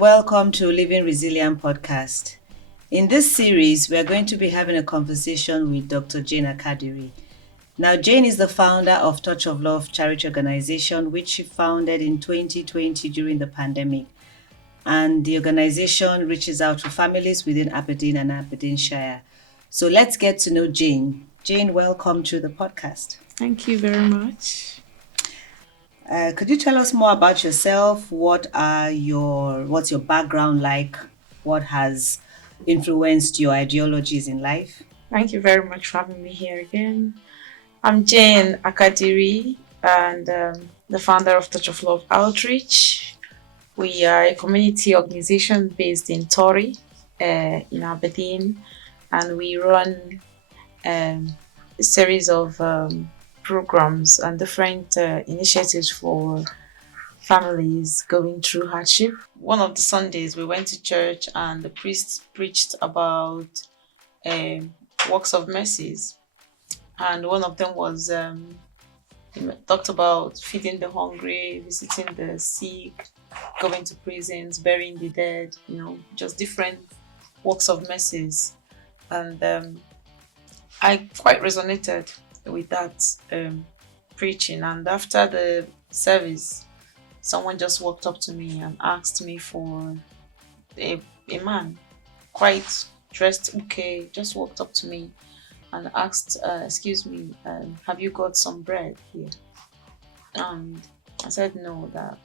welcome to Living Resilient podcast. In this series, we are going to be having a conversation with Dr. Jane Akadiri. Now, Jane is the founder of Touch of Love charity organization, which she founded in 2020 during the pandemic. And the organization reaches out to families within Aberdeen and Aberdeenshire. So let's get to know Jane. Jane, welcome to the podcast. Thank you very much. Could you tell us more about yourself? What's your background like? What has influenced your ideologies in life? Thank you very much for having me here again. I'm Jane Akadiri and the founder of Touch of Love Outreach. We are a community organization based in Tori, in Aberdeen, and we run a series of programs and different initiatives for families going through hardship. One of the Sundays we went to church and the priest preached about works of mercies, and one of them was he talked about feeding the hungry, visiting the sick, going to prisons, burying the dead, just different works of mercies. And I quite resonated with that preaching. And after the service, someone just walked up to me and asked me for a man, quite dressed okay, just walked up to me and asked, excuse me, have you got some bread here? And I said no, that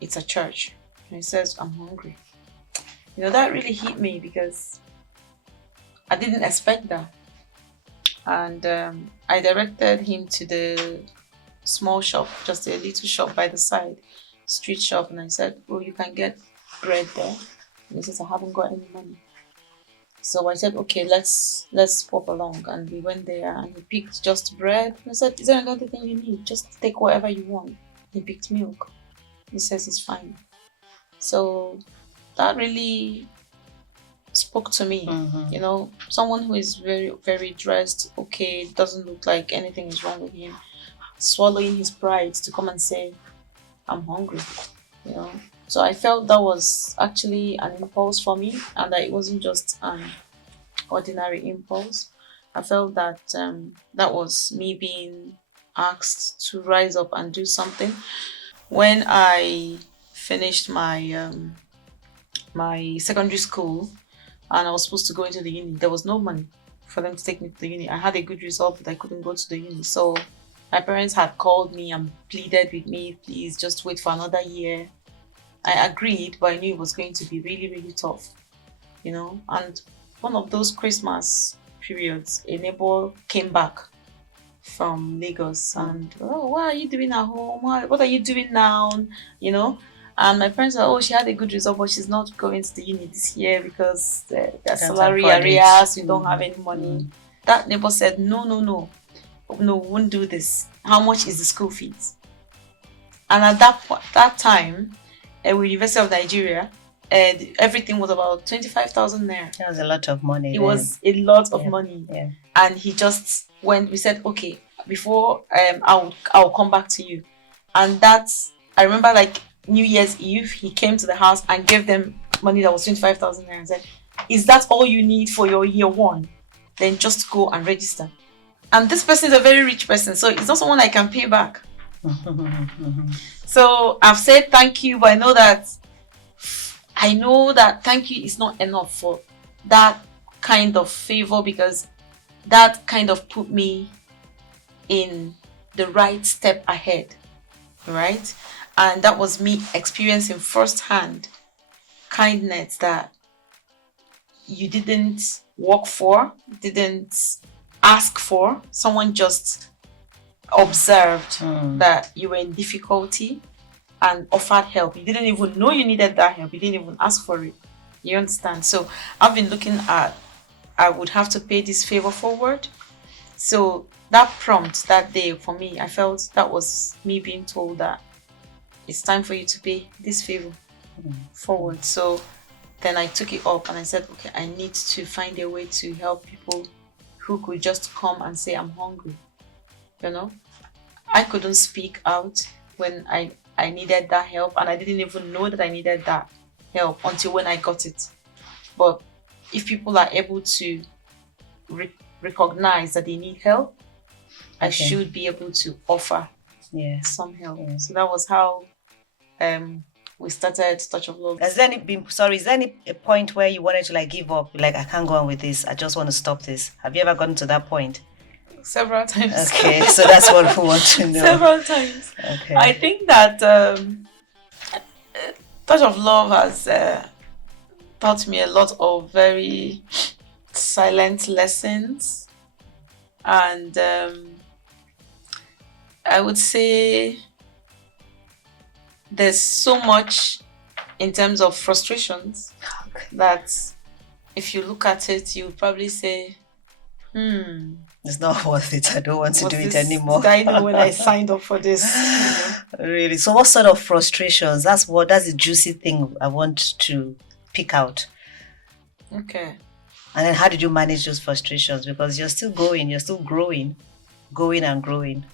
it's a church. And he says, I'm hungry. That really hit me because I didn't expect that. And I directed him to the small shop, just a little shop by the side, street shop. And I said, oh, you can get bread there. And he says, I haven't got any money. So I said, okay, let's pop along. And we went there and he picked just bread. And I said, is there another thing you need? Just take whatever you want. He picked milk. He says it's fine. So that really spoke to me. Someone who is very, very dressed, okay, doesn't look like anything is wrong with him, swallowing his pride to come and say, I'm hungry. So I felt that was actually an impulse for me, and that it wasn't just an ordinary impulse. I felt that that was me being asked to rise up and do something. When I finished my my secondary school and I was supposed to go into the uni, there was no money for them to take me to the uni. I had a good result, but I couldn't go to the uni. So my parents had called me and pleaded with me, please just wait for another year. I agreed, but I knew it was going to be really, really tough, And one of those Christmas periods, a neighbor came back from Lagos and, oh, what are you doing at home? What are you doing now? And my parents said, oh, she had a good result, but she's not going to the uni this year because there's salary arrears, we don't have any money. That neighbor said, no, we won't do this. How much is the school fees? And at that time, with University of Nigeria, everything was about 25,000 naira. That was a lot of money. It was a lot of money. Yeah. And he just went, we said, okay, before I'll come back to you. And I remember like New Year's Eve, he came to the house and gave them money that was 25,000 naira and said, is that all you need for your year one? Then just go and register. And this person is a very rich person, so it's not someone I can pay back. So I've said thank you, but I know that thank you is not enough for that kind of favor, because that kind of put me in the right step ahead, right? And that was me experiencing firsthand kindness that you didn't work for, didn't ask for. Someone just observed that you were in difficulty and offered help. You didn't even know you needed that help. You didn't even ask for it. You understand? So I've been looking at, I would have to pay this favor forward. So that prompt that day for me, I felt that was me being told that it's time for you to pay this favor forward. So then I took it up and I said, okay, I need to find a way to help people who could just come and say, I'm hungry. I couldn't speak out when I needed that help, and I didn't even know that I needed that help until when I got it. But if people are able to recognize that they need help, I Okay. should be able to offer Yeah. some help. Yeah. So that was how we started Touch of Love. Has there any been sorry, is there any a point where you wanted to like give up? Like I can't go on with this. I just want to stop this. Have you ever gotten to that point? Several times. Okay, so that's what we want to know. Several times. Okay. I think that Touch of Love has taught me a lot of very silent lessons, and I would say there's so much in terms of frustrations that if you look at it, you would probably say, It's not worth it. I don't want to was do it this, anymore. did I know when I signed up for this? Really? So what sort of frustrations? That's the juicy thing I want to pick out. Okay. And then how did you manage those frustrations? Because you're still going, you're still growing and growing.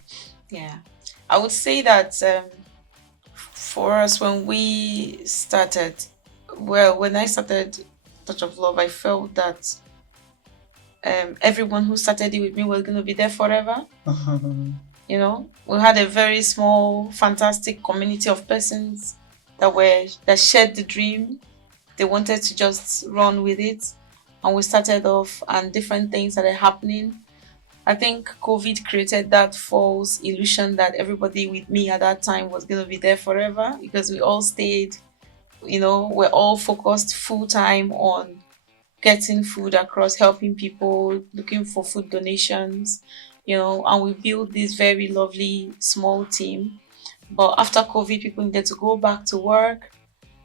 Yeah. I would say that for us, when we started, well, when I started Touch of Love, I felt that everyone who started it with me was going to be there forever. You know, we had a very small, fantastic community of persons that shared the dream. They wanted to just run with it, and we started off, and different things started happening. I think COVID created that false illusion that everybody with me at that time was going to be there forever, because we all stayed, we're all focused full time on getting food across, helping people, looking for food donations, and we built this very lovely small team. But after COVID, people needed to go back to work.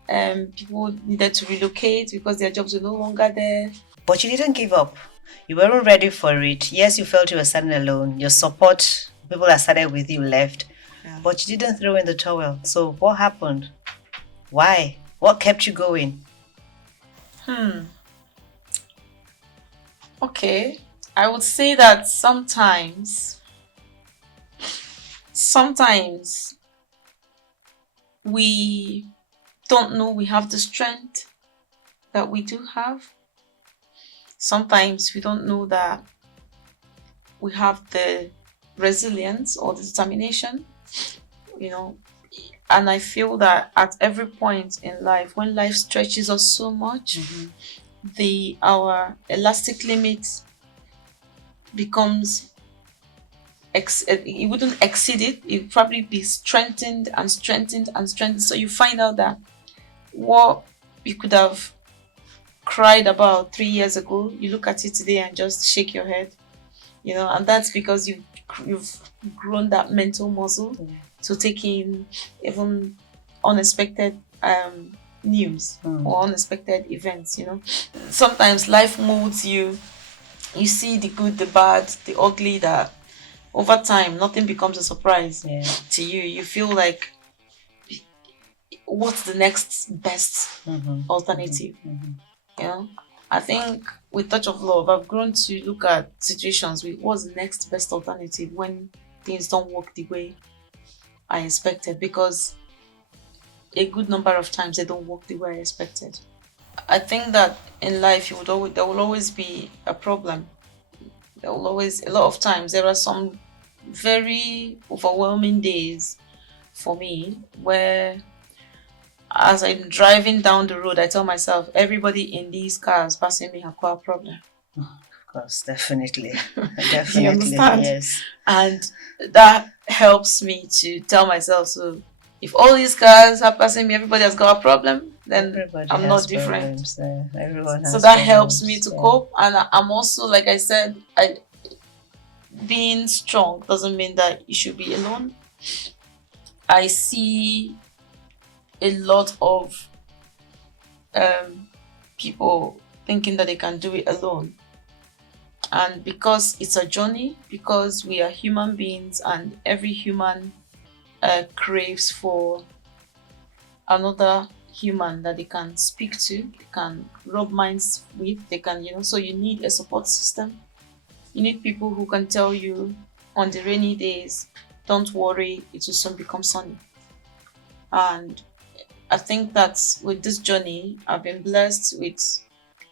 People needed to relocate because their jobs were no longer there. But you didn't give up. You weren't ready for it. Yes, you felt you were standing alone. Your support, people that started with you left. Yeah. But you didn't throw in the towel. So what happened? Why? What kept you going? Okay. I would say that sometimes we don't know we have the strength that we do have. Sometimes we don't know that we have the resilience or the determination, and I feel that at every point in life, when life stretches us so much, our elastic limit becomes it wouldn't exceed it. It would probably be strengthened and strengthened and strengthened. So you find out that what you could have cried about 3 years ago, you look at it today and just shake your head, and that's because you've grown that mental muscle to take in even unexpected news or unexpected events. Sometimes life molds you. You see the good, the bad, the ugly, that over time nothing becomes a surprise to you. You feel like, what's the next best alternative? I think with Touch of Love, I've grown to look at situations with what's the next best alternative when things don't work the way I expected, because a good number of times they don't work the way I expected. I think that in life there will always be a problem. A lot of times there are some very overwhelming days for me where, as I'm driving down the road, I tell myself, everybody in these cars passing me have got a problem. Of course, definitely. You understand? Yes. And that helps me to tell myself, so if all these cars are passing me, everybody has got a problem, then I'm not different. Everyone has so that problems. helps me to cope. And I'm also, like I said, being strong doesn't mean that you should be alone. I see a lot of people thinking that they can do it alone. And because it's a journey, because we are human beings and every human craves for another human that they can speak to, they can rub minds with, they can, so you need a support system. You need people who can tell you on the rainy days, don't worry, it will soon become sunny. And I think that with this journey, I've been blessed with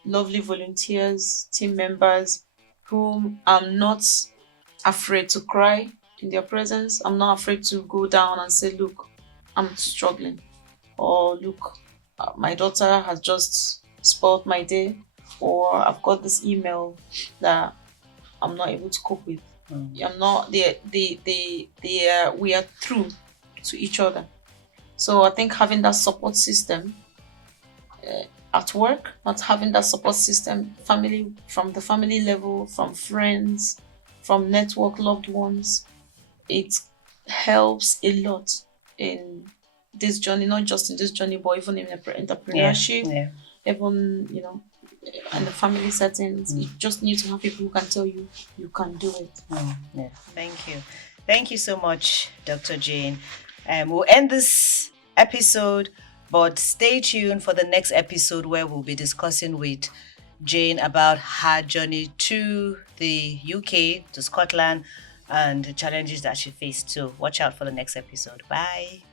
lovely volunteers, team members whom I'm not afraid to cry in their presence. I'm not afraid to go down and say, look, I'm struggling. Or look, my daughter has just spoiled my day. Or I've got this email that I'm not able to cope with. I'm not, we are true to each other. So I think having that support system at work, not having that support system, family, from the family level, from friends, from network loved ones, it helps a lot in this journey, not just in this journey, but even in Yeah, entrepreneurship, yeah. even, in the family settings. You just need to have people who can tell you you can do it. Yeah. Thank you. Thank you so much, Dr. Jane. We'll end this episode, but stay tuned for the next episode where we'll be discussing with Jane about her journey to the UK, to Scotland, and the challenges that she faced. So watch out for the next episode. Bye.